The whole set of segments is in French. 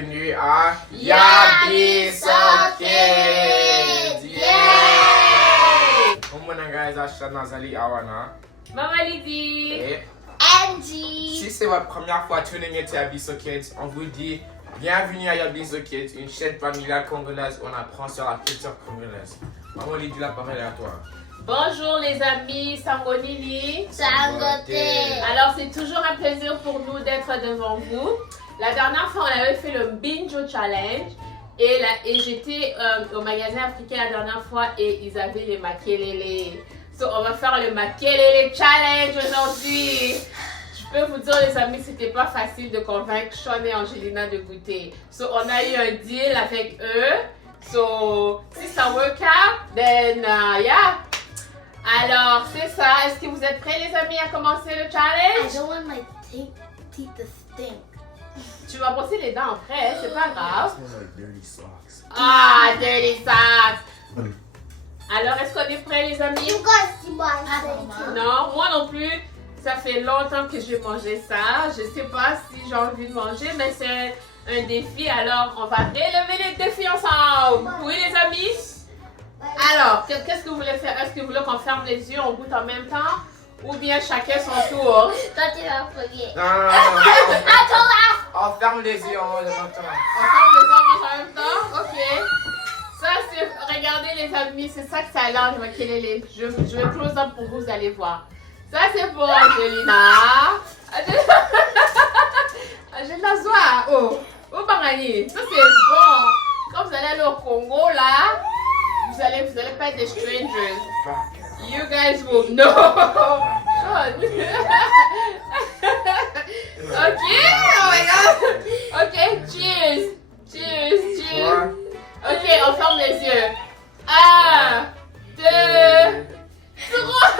bienvenue à Yabi So Kids! Yay! Umuna guys, Ashton Nazali Awana. Maman Lydie. Et Angie. si c'est votre première fois tuning into Yabi So Kids, on vous dit bienvenue à Yabi So Kids, une chaîne familiale congolaise où on apprend sur la culture congolaise. Maman Lydie, la parole est à toi. Bonjour les amis, Sangonili. Sangote. Alors c'est toujours un plaisir pour nous d'être devant vous. La dernière fois on avait fait le Binjo Challenge et j'étais au magasin africain la dernière fois et ils avaient les makelele. So on va faire le makelele challenge aujourd'hui. Je peux vous dire les amis, c'était pas facile de convaincre Sean et Angelina de goûter. So on a eu un deal avec eux. So si ça work out, then yeah. Alors, c'est ça. Est-ce que vous êtes prêts, les amis, à commencer le I challenge? don't want my teeth to stink. Tu vas brosser les dents après, c'est pas grave. Smells like dirty socks. Ah, dirty socks. Alors, est-ce qu'on est prêts, les amis? Non, moi non plus. Ça fait longtemps que j'ai mangé ça. Je sais pas si j'ai envie de manger, mais c'est un défi. Alors, on va relever les défis ensemble. Oui, les amis? Alors, qu'est-ce que vous voulez faire? Est-ce que vous voulez qu'on ferme les yeux, on goûte en même temps? Ou bien chacun son tour? Toi, tu vas premier. Non. On ferme les yeux en mode maintenant. On ferme les yeux en même temps? Ok. Ça, c'est... Regardez les amis, c'est ça que ça a l'air. Je vais close up pour vous, vous allez voir. Ça, c'est pour Angelina. Angelina, Zoa. Oh, Bangani. Ça, c'est bon. Quand vous allez aller au Congo, là, vous allez pas être des strangers. You guys will know. Sean. Ok, oh my god. Ok, cheers. Cheers. Ok, on ferme les yeux. 1, 2, 3.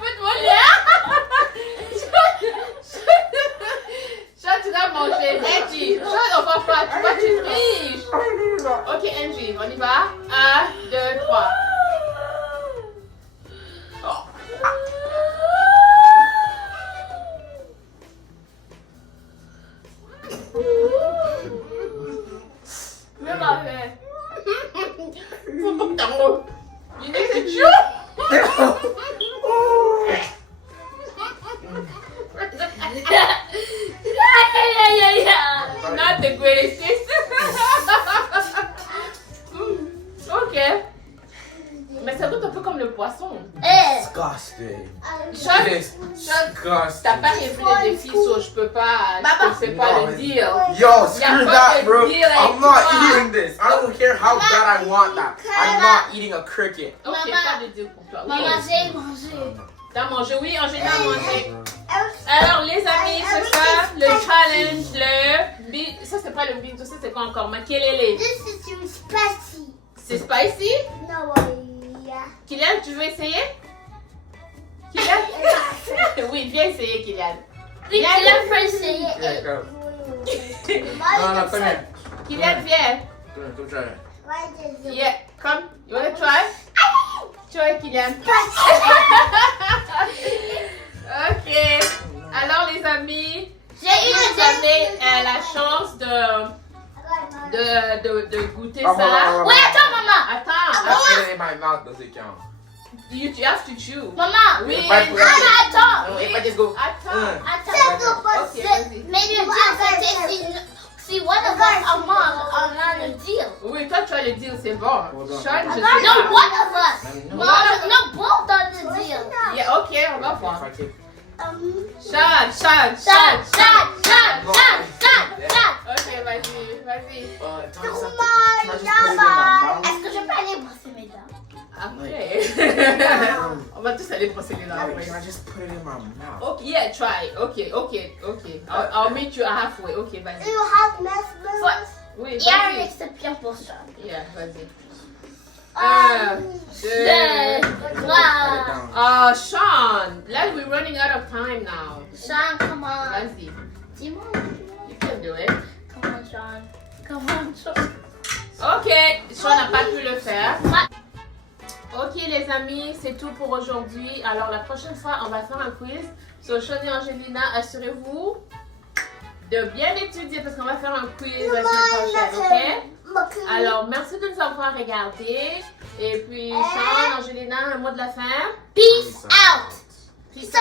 Faites-moi l'air. Sean, tu dois manger. Angie, Sean, on va pas. Tu vois, tu triches. Ok, Angie, on y va. 1, 2, 3. Mais ma mère. Faut pas que t'en il est que tu Not the greatest taste. Ok. Mais ça goûte un peu comme le poisson. Disgusting. Sean, It is t'as disgusting. pas relevé les défis, so je peux pas. Je fais pas No. le deal. Yo, Y a screw pas that, de bro. deal avec I'm not toi. eating this. I don't care how bad I want that. I'm not eating a cricket. Ok, Maman. pas de deal pour toi. Oui. Maman, j'ai mangé. T'as mangé? Oui, Angéline a mangé. Alors, les amis, c'est ça, le challenge, ça, c'est pas le bingo, ça, c'est quoi encore? Makelele. This is spicy. C'est spicy? No, yeah. Kylian, tu veux essayer? Kylian? Oui, viens essayer, Kylian. Oui, Viens. Kylian peut essayer. Yeah, go. No, come here. Kylian, viens. Come try it. Yeah, come. You wanna try? Try, Kylian. Ok. Alors, les amis, J'ai eu vous le avez la chance de goûter Oh, ça. Oui, attends, maman. Attends, I put it in my mouth, does it count? you have to chew. Maman. Oui, If I put it- Attends. No, if I just go. attends. Attends. Ok, vas-y. Mais le deal, c'est si one of us a mange, on a le deal. Oui, toi tu as le deal, c'est bon. Hold on. Sean, je sais No, pas. one of us. No. No, both on the deal. Yeah, ok, on va voir. If I take- Sean. Shot. Ok, vas-y. tell me something. Can I just put it in my mouth? Est-ce que je peux aller brosser mes dents? Après. On va tous aller brosser les dents Can après. I just put it in my mouth? Ok, yeah, try. Ok. I'll meet you halfway. Ok, vas-y. Oui, Il y a un vas-y. exception pour ça. Yeah, vas-y. 1, 2. 2, 3. Oh, Sean, like we're running out of time now. Sean, come on. Vas-y. Dis-moi. You can do it. Come on, Sean. Come on, Sean. Ok, Sean n'a pas pu le faire. Ok les amis, c'est tout pour aujourd'hui. Alors la prochaine fois, on va faire un quiz sur Sean et Angelina. Assurez-vous de bien étudier parce qu'on va faire un quiz la semaine prochaine, ok? Alors, merci de nous avoir regardés. Et puis, Sean, Angelina, un mot de la fin. Peace out. Peace out.